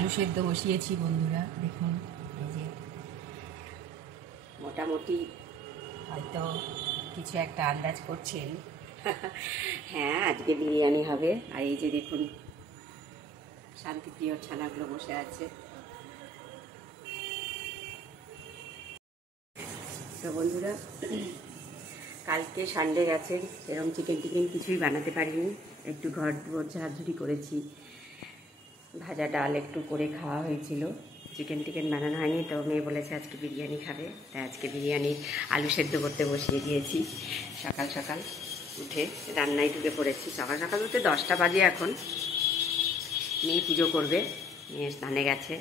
আলু সেদ্ধ বসিয়েছি বন্ধুরা, দেখুন এই যে মোটামুটি হয়তো কিছু একটা আন্দাজ করছেন। হ্যাঁ, আজকে বিরিয়ানি হবে। আর এই যে দেখুন শান্তিপ্রিয় ছানাগুলো বসে আছে। তো বন্ধুরা, কালকে সানডে গেছে, এরকম চিকেন টিকেন কিছুই বানাতে পারিনি, একটু ঘর দুয়ার ঝাড়ঝুড়ি করেছি, ভাজা ডাল একটু করে খাওয়া হয়েছিল, চিকেন টিকেন বানানো হয়নি। তো মেয়ে বলেছে আজকে বিরিয়ানি খাবে, তাই আজকে বিরিয়ানির আলু সেদ্ধ করতে বসিয়ে দিয়েছি। সকাল সকাল উঠে রান্নায় ঢুকে পড়েছি। সকাল সকাল উঠে 10টা বাজে এখন। মেয়ে পুজো করবে, মেয়ে স্নানে গেছে,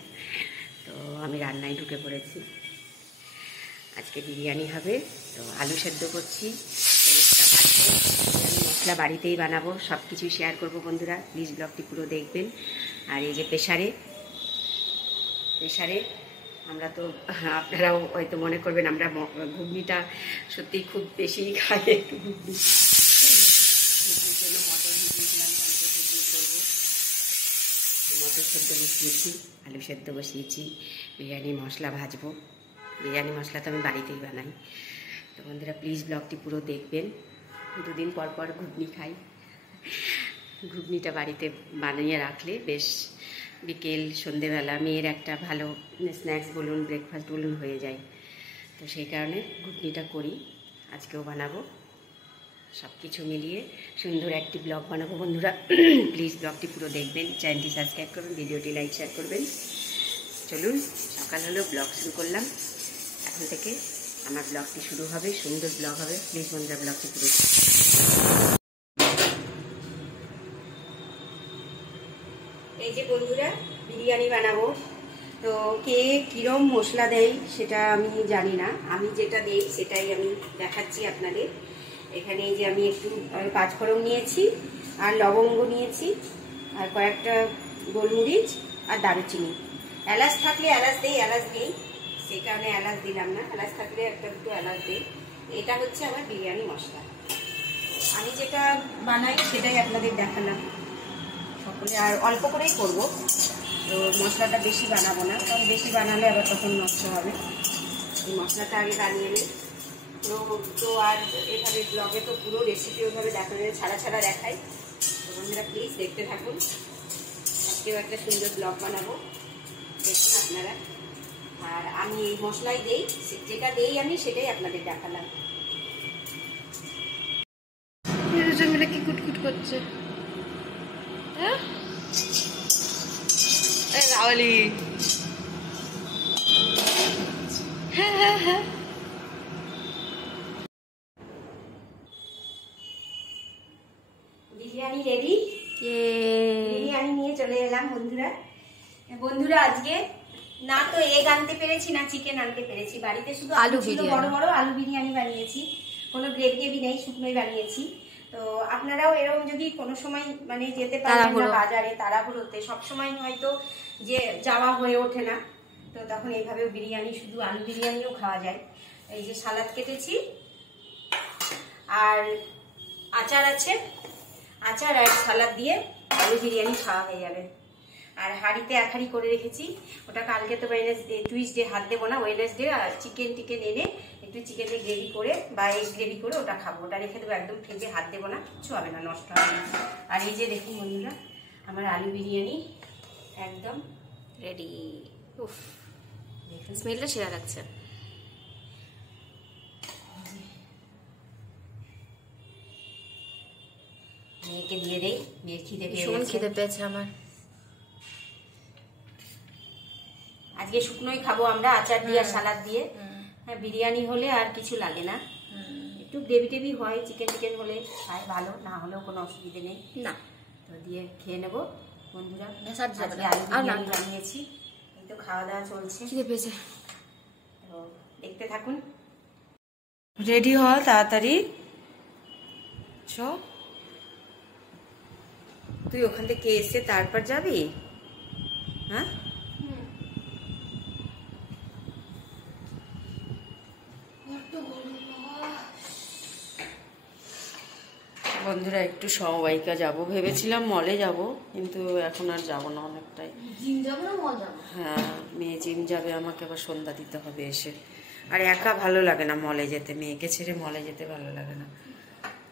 তো আমি রান্নায় ঢুকে পড়েছি। আজকে বিরিয়ানি হবে, তো আলু সেদ্ধ করছি, পেঁয়াজটা কাটবো, বিরিয়ানি মশলা বাড়িতেই বানাবো, সব কিছুই শেয়ার করবো বন্ধুরা, প্লিজ ব্লগটি পুরো দেখবেন। আর এই যে প্রেসারে আমরা তো, আপনারাও হয়তো মনে করবেন আমরা ঘুগনিটা সত্যিই খুব বেশি খাই, একটু ঘুগনির জন্য মটর ভিজিয়েছিলাম, কালকে ঘুগনি করবো। মটর সেদ্ধ বসিয়েছি, আলু সেদ্ধ বসিয়েছি, বিরিয়ানি মশলা ভাজবো। বিরিয়ানি মশলা তো আমি বাড়িতেই বানাই। তো বন্ধুরা প্লিজ ব্লগটি পুরো দেখবেন। 2 দিন পর পর ঘুগনি খাই, ঘুগনিটা বাড়িতে বানিয়ে রাখলে বেশ বিকেল সন্ধেবেলা মেয়ের একটা ভালো স্ন্যাক্স বলুন, ব্রেকফাস্ট বলুন হয়ে যায়। তো সেই কারণে ঘুগনিটা করি, আজকেও বানাবো। সব কিছু মিলিয়ে সুন্দর একটি ব্লগ বানাবো বন্ধুরা, প্লিজ ব্লগটি পুরো দেখবেন, চ্যানেলটি সাবস্ক্রাইব করবেন, ভিডিওটি লাইক শেয়ার করবেন। চলুন, সকাল হলো, ব্লগ শুরু করলাম। এখন থেকে আমার ব্লগটি শুরু হবে, সুন্দর ব্লগ হবে, প্লিজ বন্ধুরা ব্লগটি পুরো। এই যে বন্ধুরা বিরিয়ানি বানাবো, তো কে কীরম মশলা দেয় সেটা আমি জানি না, আমি যেটা দেই সেটাই আমি দেখাচ্ছি আপনাদের। এখানে এই যে আমি একটু পাঁচফোড়ন নিয়েছি, আর লবঙ্গ নিয়েছি, আর কয়েকটা গোলমরিচ, আর দারুচিনি। এলাচ থাকলে এলাচ দেই, এলাচ দিই, সেই কারণে এলাচ দিলাম না, এলাচ থাকলে একটা দুটো এলাচ দিই। এটা হচ্ছে আমার বিরিয়ানি মশলা, আমি যেটা বানাই সেটাই আপনাদের দেখালাম। সকলে আর অল্প করেই করবো, তো মশলাটা বেশি বানাবো না, কারণ বেশি বানালে আবার তখন নষ্ট হবে। এই মশলাটা আগে বানিয়ে নিই তো আর এভাবে ব্লগে তো পুরো রেসিপি ওইভাবে দেখানো যায়, ছাড়া ছাড়া দেখাই। তো বন্ধুরা প্লিজ দেখতে থাকুন, আজকেও একটা সুন্দর ব্লগ বানাবো, দেখুন আপনারা। আর আমি এই মশলাই দেই, যেটা দেই আমি সেটাই আপনাদের দেখালাম। কি কুটকুট করছে রাওয়ালি? হ্যাঁ হ্যাঁ হ্যাঁ, বিরিয়ানি রেডি। বিরিয়ানি নিয়ে চলে এলাম বন্ধুরা। বন্ধুরা আজকে না তো এগ আনতে পেরেছি, না চিকেন আনতে পেরেছি, বাড়িতে শুধু আলু ছিল, বড় বড় আলু বিরিয়ানি বানিয়েছি, কোনো গ্রেভি নেই, শুকনোই বানিয়েছি। তো আপনারাও এরকম যদি কোনো সময় মানে যেতে পারেন না বাজারে, তাড়াহুড়োতে সবসময় হয়তো যে যাওয়া হয়ে ওঠে না, তো তখন এইভাবে বিরিয়ানি, শুধু আলু বিরিয়ানিও খাওয়া যায়। এই যে সালাদ কেটেছি, আর আচার আছে, আচার আর সালাদ দিয়ে আলু বিরিয়ানি খাওয়া হয়ে যাবে। আর হাঁড়িতে এক হাঁড়ি করে রেখেছি, ওটা কালকে তো টুইসডে হাত দেবো না, ওয়েডনেসডে আর চিকেন টিকেন এনে একটু চিকেনের গ্রেভি করে বা এগ গ্রেভি করে ওটা খাবো, ওটা রেখে দেবো, একদম ফ্রিজে হাত দেবো না, কিছু হবে না, নষ্ট হবে না। আর এই যে দেখুন বন্ধুরা আমার আলু বিরিয়ানি একদম রেডি। উফ, দেখুন স্মেলটা সেরা লাগছে। মেয়েকে দিয়ে দেই, মেয়ের খিদে পেয়েছে আমার। আজকে শুকনোই খাবো আমরা, আচার দিয়ে আর সালাদ দিয়ে। হ্যাঁ, বিরিয়ানি হলে আর কিছু লাগে না, একটু গ্রেভি টেভি হয়, চিকেন টিকেন হলে খাই, ভালো, না হলেও কোনো অসুবিধে নেই না, তো দিয়ে খেয়ে নেবো বন্ধুরা। আলু বিরিয়ানি বানিয়েছি, এই তো খাওয়া দাওয়া চলছে, খিদে পেয়েছে, তো দেখতে থাকুন। রেডি হও তাড়াতাড়ি, তুই ওখান থেকে এসে তারপর যাবি? হ্যাঁ, বন্ধুরা একটু সমবায়িকা যাব ভেবেছিলাম, মলে যাব, কিন্তু এখন আর যাব না, অনেকটাই। জিম যাবো না মল যাবো? হ্যাঁ, মেয়ে জিম যাবে, আমাকে আবার সন্ধ্যা দিতে হবে এসে। আর একা ভালো লাগে না মলে যেতে, মেয়েকে ছেড়ে মলে যেতে ভালো লাগে না।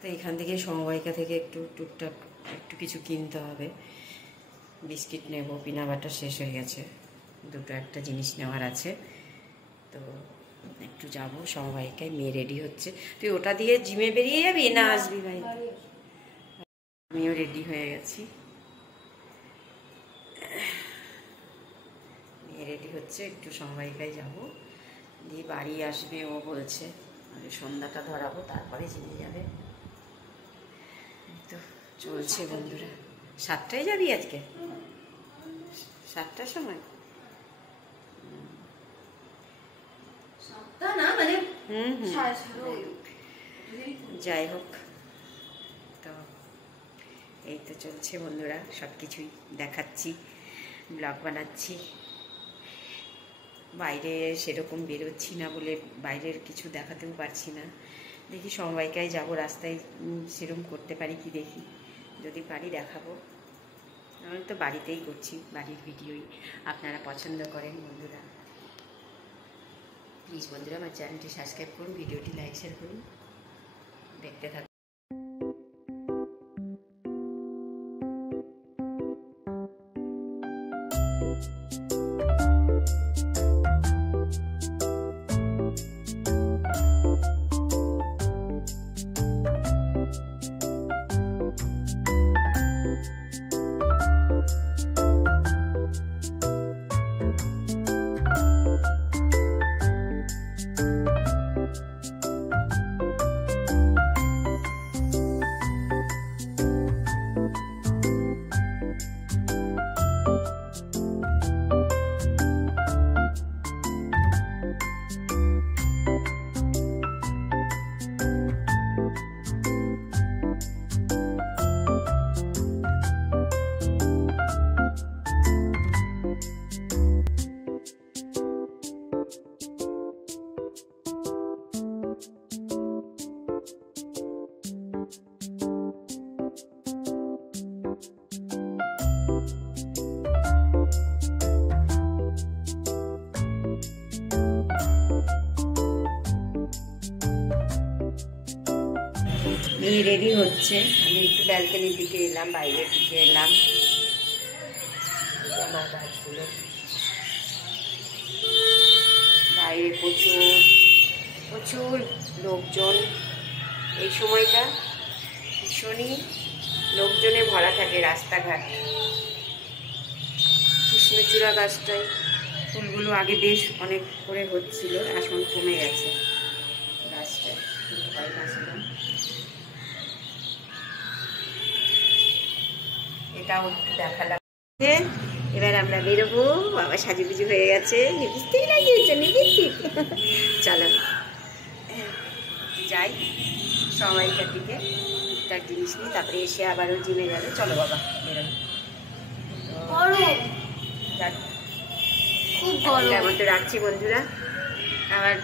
তো এখান থেকে সমবায়িকা থেকে একটু টুকটাক একটু কিছু কিনতে হবে। বিস্কিট নেব, পিনা বাটার শেষ হয়ে গেছে, দুটো একটা জিনিস নেওয়ার আছে। তো একটু যাব সমবায়িকায়। মেয়ে রেডি হচ্ছে। তুই ওটা দিয়ে জিমে বেরিয়ে যাবি না আসবি ভাই? আমিও রেডি হয়ে গেছি। মেয়ে রেডি হচ্ছে, একটু সমবায়িকায় যাব, দিয়ে বাড়ি আসবে ও বলছে। আগে সন্ধ্যাটা ধরাবো, তারপরে জিমে যাবে। তো চলছে বন্ধুরা। 7টায় যাবি আজকে? 7টার সময়? যাই হোক, তো এই তো চলছে বন্ধুরা, সব কিছুই দেখাচ্ছি, ব্লগ বানাচ্ছি। বাইরে সেরকম বেরোচ্ছি না বলে বাইরের কিছু দেখাতেও পারছি না। দেখি সমবায়িকায় যাব, রাস্তায় সেরকম করতে পারি কি দেখি, যদি পারি দেখাবো। আমি তো বাড়িতেই করছি, বাড়ির ভিডিওই আপনারা পছন্দ করেন বন্ধুরা। প্লিজ বন্ধুরা আমার চ্যানেলটি সাবস্ক্রাইব করুন, ভিডিওটি লাইক শেয়ার করুন, দেখতে থাকুন। মেয়ে রেডি হচ্ছে, আমি একটু ব্যালকনির দিকে এলাম, বাইরের দিকে এলাম। আমার গাছগুলো বাইরে প্রচুর প্রচুর লোকজন। এই সময়টা ভীষণই লোকজনে ভরা থাকে রাস্তাঘাট। কৃষ্ণচূড়া গাছটায় ফুলগুলো আগে বেশ অনেক করে হচ্ছিল, এখন কমে গেছে গাছটায়। এটাও একটু দেখালাম। এবার আমরা বেরোবো। বাবা সাজুগুজু হয়ে গেছে, লিপস্টিক লাগিয়েছে, লিপস্টিক। চলো যাই সময়কার দিকে, টুকটাক জিনিস নিই, তারপরে এসে আবারও জিমে যাবে। চলো বাবা বেরোবো। খুব গরম মতো রাখছি বন্ধুরা। আবার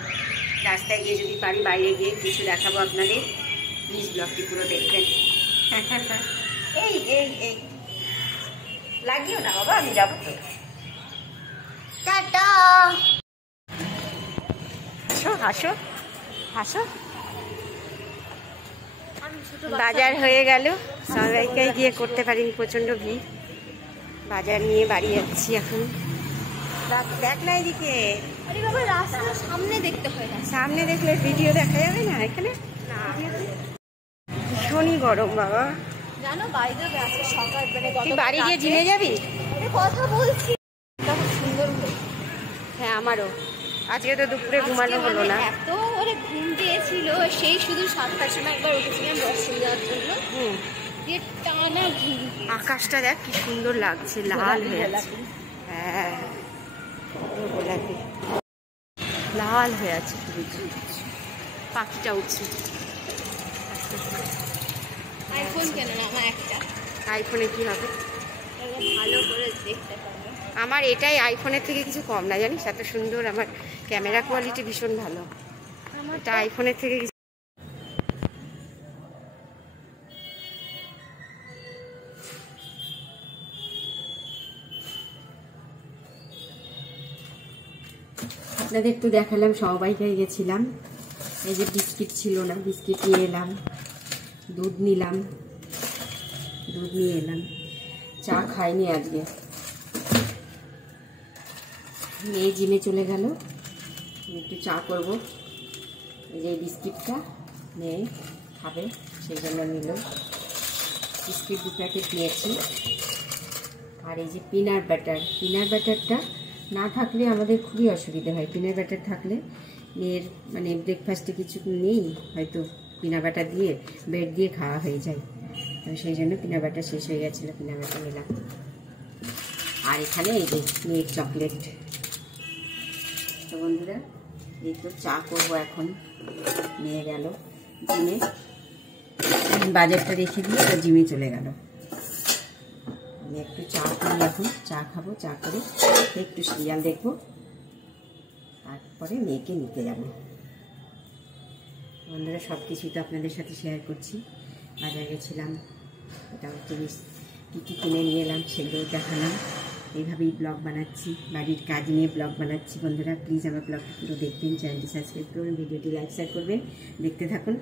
রাস্তায় গিয়ে যদি পারি, বাইরে গিয়ে কিছু দেখাবো আপনাদের। প্লিজ ব্লগটি পুরো দেখবেন। এই এই এই লাগিও না বাবা, আমি যাবো তো। টাটা। হাসো হাসো হাসো। বাজার হয়ে গেল, সমবায়িকায় গিয়ে করতে পারিনি, প্রচন্ড ভিড়। বাজার নিয়ে বাড়ি যাচ্ছি এখন। দেখ না এদিকে। আরে বাবা, রাস্তা সামনে দেখতে হয় না? সামনে দেখলে ভিডিও দেখা যাবে না এখানে। ভীষণই গরম বাবা। জানো বাইরে আজকে সকাল মানে তুই বাড়ি গিয়ে জিমে যাবি? কথা বলছি, খুব সুন্দর। হ্যাঁ আমারও। আজকে তো দুপুরে ঘুমানো হলো না। এত ওরে ঘুম দিয়েছিল, সেই শুধু 7টার সময় একবার উঠেছিলাম দর্শন দেওয়ার জন্য। দিয়ে টানা ঘুম। আকাশটা দেখ কি সুন্দর লাগছে, লাল হয়ে আছে। হ্যাঁ গোলাপি লাল হয়ে আছে, পাখিটা উঠছে। আইফোন কেন না আমার একটা? আইফোনে কি হবে? ভালো করে দেখতে পাবো। আমার এটাই আইফোনের থেকে কিছু কম না, জানিস? এত সুন্দর, আমার ক্যামেরা কোয়ালিটি ভীষণ ভালো। এটা আইফোনের থেকে আপনাদের তো দেখালাম সমবায়িকায় গেছিলাম, এই যে বিস্কিট ছিল না, বিস্কিট নিয়ে এলাম, দুধ নিলাম, দুধ নিয়ে এলাম। চা খাইনি আজকে, মেয়ে জিমে চলে গেল, একটু চা করব। এই যে বিস্কিটটা মেয়ে খাবে সেই জন্য নিল, বিস্কিট 2 প্যাকেট নিয়েছি। আর এই যে পিনাট বাটার, পিনাট বাটারটা না থাকলে আমাদের খুবই অসুবিধা হয়। পিনাট বাটার থাকলে মেয়ের মানে ব্রেকফাস্টে কিছু নেই, হয়তো পিনাট বাটার দিয়ে ব্রেড দিয়ে খাওয়া হয়ে যায়, তো সেই জন্য পিনাট বাটার শেষ হয়ে গেছিলো, পিনাট বাটার নিলাম। আর এখানে এই যে মেয়ের চকলেট। তো বন্ধুরা এই তো চা করবো এখন, নিয়ে গেল জিমে, বাজারটা রেখে দিয়ে আর জিমে চলে গেল। আমি একটু চা করি এখন, চা খাবো, চা করে একটু সিরিয়াল দেখবো, তারপরে মেয়েকে নিতে যাব। বন্ধুরা সব কিছুই তো আপনাদের সাথে শেয়ার করছি। বাজার গেছিলাম, এটাও জিনিস কী কী কিনে নিয়ে এলাম সেগুলো দেখালাম। এইভাবেই ব্লগ বানাচ্ছি, বাড়ির কাজ নিয়ে ব্লগ বানাচ্ছি। বন্ধুরা প্লিজ আমার ব্লগটা পুরো দেখবেন, চ্যানেলটি সাবস্ক্রাইব করবেন, ভিডিওটি লাইক শেয়ার করবেন, দেখতে থাকুন।